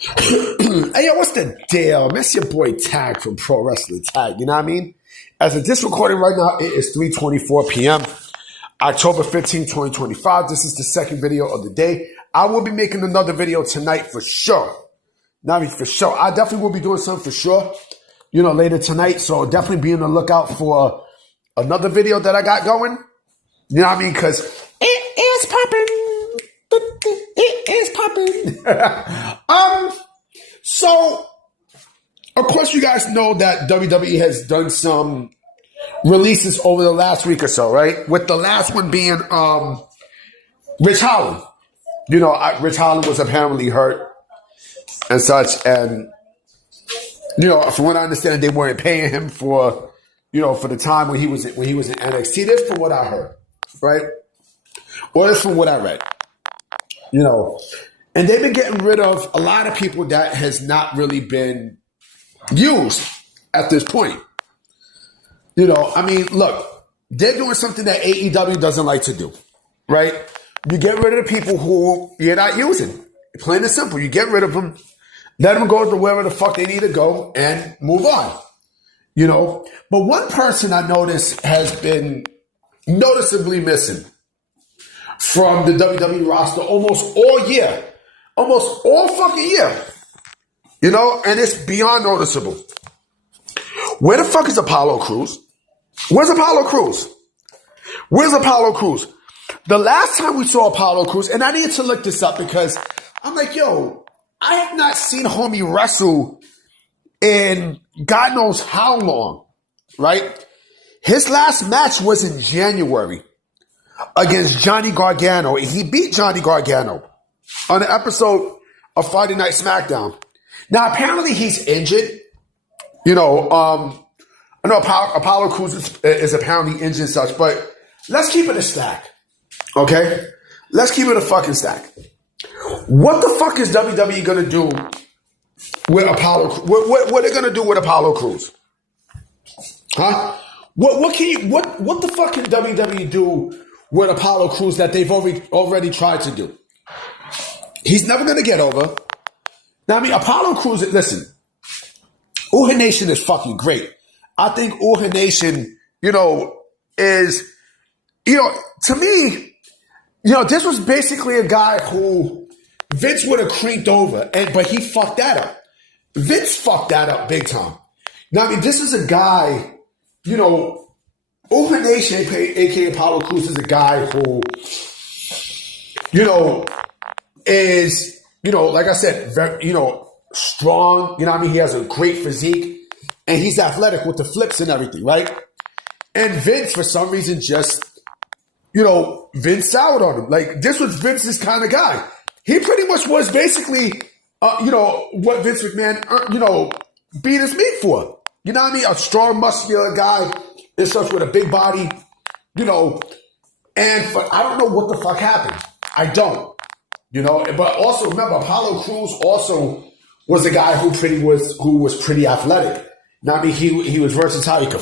Hey, yo, what's the deal? That's your boy Tag from Pro Wrestling Tag. You know what I mean? As of this recording right now, it is 3:24 p.m. October 15, 2025. This is the second video of the day. I will be making another video tonight for sure. Not for sure. I definitely will be doing something for sure, later tonight. So definitely be on the lookout for another video that I got going. You know what I mean? Because it is popping. It is popping. So, of course, you guys know that WWE has done some releases over the last week or so, right? With the last one being Rich Holland. Rich Holland was apparently hurt and such, and from what I understand, they weren't paying him for the time when he was in NXT. That's from what I heard, right? Or that's from what I read. And they've been getting rid of a lot of people that has not really been used at this point. Look, they're doing something that AEW doesn't like to do, right? You get rid of the people who you're not using. Plain and simple. You get rid of them, let them go to wherever the fuck they need to go and move on. But one person I noticed has been noticeably missing from the WWE roster almost all year. Almost all fucking year. And it's beyond noticeable. Where the fuck is Apollo Crews? Where's Apollo Crews? Where's Apollo Crews? The last time we saw Apollo Crews, and I needed to look this up because I'm like, yo, I have not seen homie wrestle in God knows how long, right? His last match was in January against Johnny Gargano. He beat Johnny Gargano on an episode of Friday Night SmackDown. Now, apparently he's injured. I know Apollo Crews is apparently injured and such, but let's keep it a stack. Okay? Let's keep it a fucking stack. What the fuck is WWE going to do with Apollo? What are they going to do with Apollo Crews? Huh? What the fuck can WWE do with Apollo Crews that they've already tried to do? He's never going to get over. Now, Apollo Crews, listen, Uha Nation is fucking great. I think Uha Nation, is, to me, this was basically a guy who Vince would have creeped over, but he fucked that up. Vince fucked that up big time. Now, this is a guy, Uha Nation, aka Apollo Crews, is a guy who, is, like I said, very, strong. He has a great physique and he's athletic with the flips and everything, right? And Vince, for some reason, just, Vince soured on him. Like, this was Vince's kind of guy. He pretty much was basically, what Vince McMahon, beat his meat for. A strong, muscular guy and such with a big body, and I don't know what the fuck happened. I don't. But also remember, Apollo Crews also was a guy who was pretty athletic. He was versatile. He could,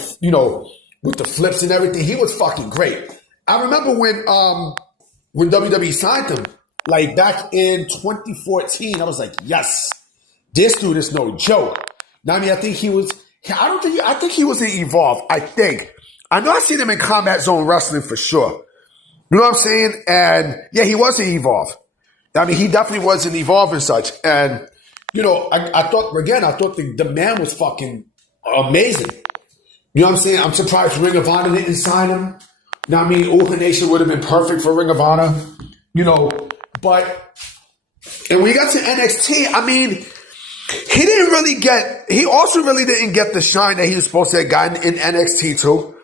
with the flips and everything, he was fucking great. I remember when WWE signed him, like back in 2014, I was like, yes, this dude is no joke. I think he was. I think he was in Evolve. I know I seen him in Combat Zone Wrestling for sure. You know what I'm saying? And yeah, he was in Evolve. He definitely was in Evolve and such. And, I thought the man was fucking amazing. You know what I'm saying? I'm surprised Ring of Honor didn't sign him. Uha Nation would have been perfect for Ring of Honor. But, and when he got to NXT, he also really didn't get the shine that he was supposed to have gotten in NXT too.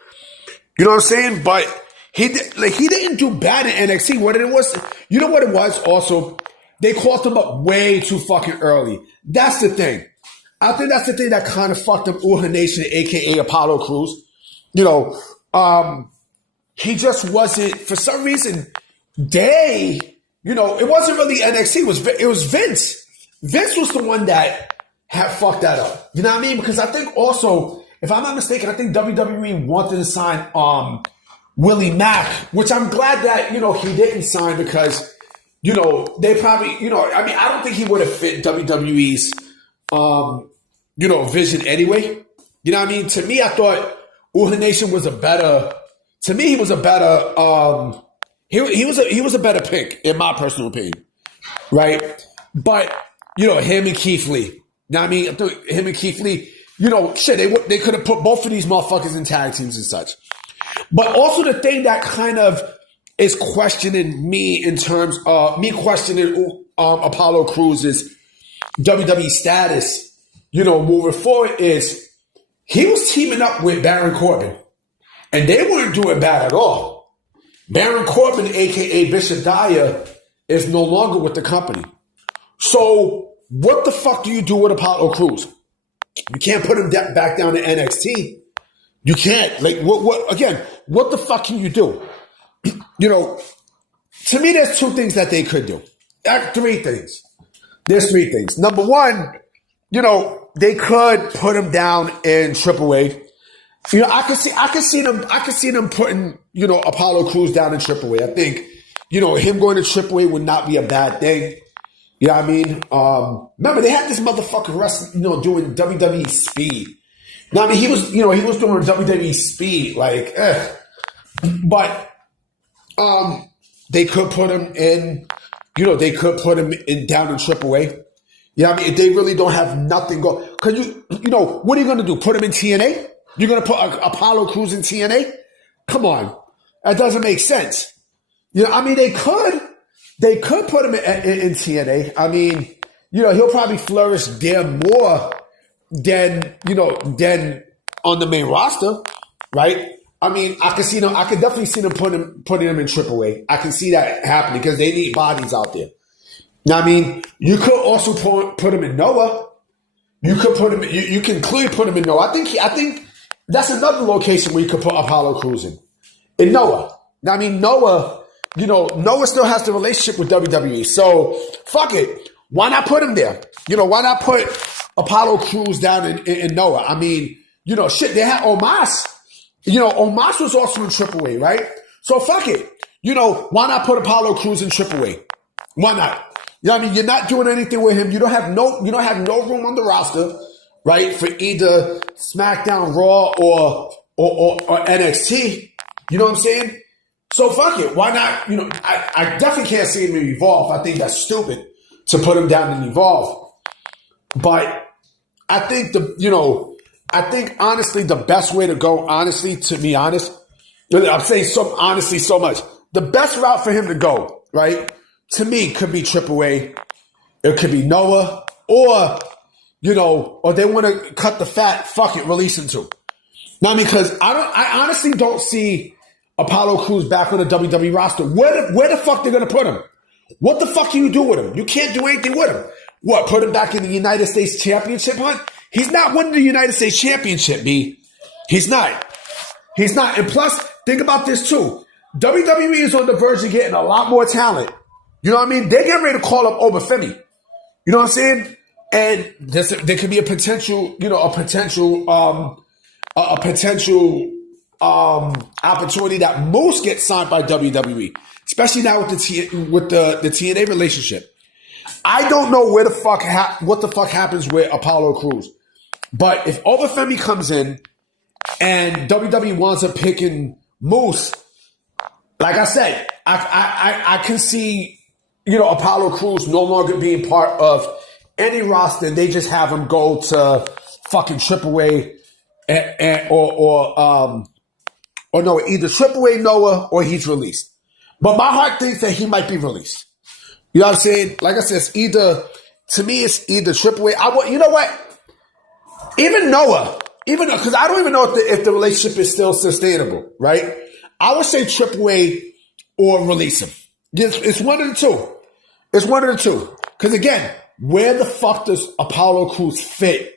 You know what I'm saying? But he didn't do bad in NXT. What it was, what it was also? They called him up way too fucking early. That's the thing. I think that's the thing that kind of fucked up Uha Nation, aka Apollo Crews. He just wasn't, for some reason, it wasn't really NXT. It was Vince. Vince was the one that had fucked that up. You know what I mean? Because I think also, if I'm not mistaken, I think WWE wanted to sign Willie Mack, which I'm glad that, he didn't sign because, they probably, I mean, I don't think he would have fit WWE's, vision anyway. You know what I mean? To me, I thought Uha Nation was a better. To me, he was a better. He was a better pick in my personal opinion, right? But him and Keith Lee. You know what I mean? I thought him and Keith Lee. Shit, they could have put both of these motherfuckers in tag teams and such. But also the thing that kind of is questioning me in terms of me questioning Apollo Cruz's WWE status, moving forward is he was teaming up with Baron Corbin, and they weren't doing bad at all. Baron Corbin, a.k.a. Bishop Dyer, is no longer with the company. So what the fuck do you do with Apollo Cruz? You can't put him back down to NXT. You can't. Like, what the fuck can you do? To me, there's two things that they could do. Three things. There's three things. Number one, they could put him down in Triple A. I could see them putting, Apollo Crews down in Triple A. I think, him going to Triple A would not be a bad thing. You know what I mean? Remember, they had this motherfucker wrestling, doing WWE Speed. I mean, he was doing WWE Speed, but they could put him in, down in Triple A. Yeah, I mean, if they really don't have nothing going, because what are you going to do? Put him in TNA? You're going to put Apollo Crews in TNA? Come on, that doesn't make sense. I mean, they could put him in TNA. I mean, he'll probably flourish there more than on the main roster, right? I mean, I could definitely see them putting him in Triple A. I can see that happening because they need bodies out there. Now, I mean, you could also put him in Noah. You could put him. You can clearly put him in Noah. I think that's another location where you could put Apollo Crews in Noah. Now, I mean, Noah still has the relationship with WWE. So fuck it. Why not put him there? Why not put Apollo Crews down in Noah? I mean, shit. They had Omos. Omos was also in Triple A, right? So fuck it. Why not put Apollo Crews in Triple A? Why not? I mean, you're not doing anything with him. You don't have no room on the roster, right? For either SmackDown, Raw, or NXT. You know what I'm saying? So fuck it. Why not? I definitely can't see him in Evolve. I think that's stupid to put him down in Evolve. But I think honestly the best way to go, honestly, to be honest, I'm saying so much. The best route for him to go, right? To me, could be Triple A. It could be Noah, or they want to cut the fat. Fuck it, release him too. Now, because I honestly don't see Apollo Crews back on the WWE roster. Where the fuck they're gonna put him? What the fuck can you do with him? You can't do anything with him. What? Put him back in the United States Championship hunt? He's not winning the United States Championship, B. He's not. And plus, think about this too. WWE is on the verge of getting a lot more talent. You know what I mean? They're getting ready to call up Obafemi. You know what I'm saying? And there could be a potential opportunity that Moose gets signed by WWE, especially now with the TNA relationship. I don't know what the fuck happens with Apollo Crews, but if Obafemi comes in and WWE winds up picking Moose, like I said, I can see Apollo Crews no longer being part of any roster. They just have him go to fucking Triple A or no, either Triple A Noah or he's released. But my heart thinks that he might be released. You know what I'm saying? Like I said, it's either Triple A. You know what? Even Noah, because I don't even know if the relationship is still sustainable, right? I would say Triple A or release him. It's one of the two. It's one of the two. Because again, where the fuck does Apollo Crews fit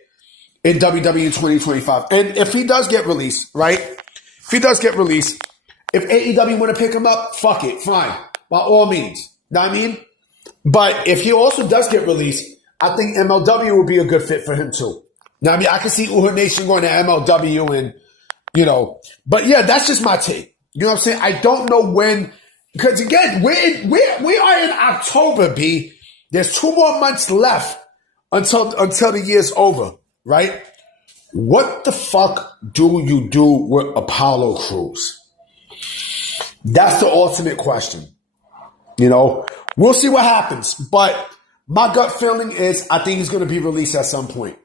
in WWE 2025? And if he does get released, right? If he does get released, if AEW want to pick him up, fuck it, fine. By all means. Know what I mean? But if he also does get released, I think MLW would be a good fit for him too. Now, I mean, I can see Uha Nation going to MLW and, but yeah, that's just my take. You know what I'm saying? I don't know when Because again, we are in October, B. There's 2 more months left until the year's over, right? What the fuck do you do with Apollo Crews? That's the ultimate question. You know, we'll see what happens. But my gut feeling is I think he's going to be released at some point.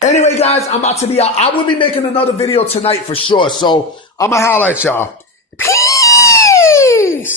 Anyway, guys, I'm about to be out. I will be making another video tonight for sure. So I'm going to holler at y'all. Peace!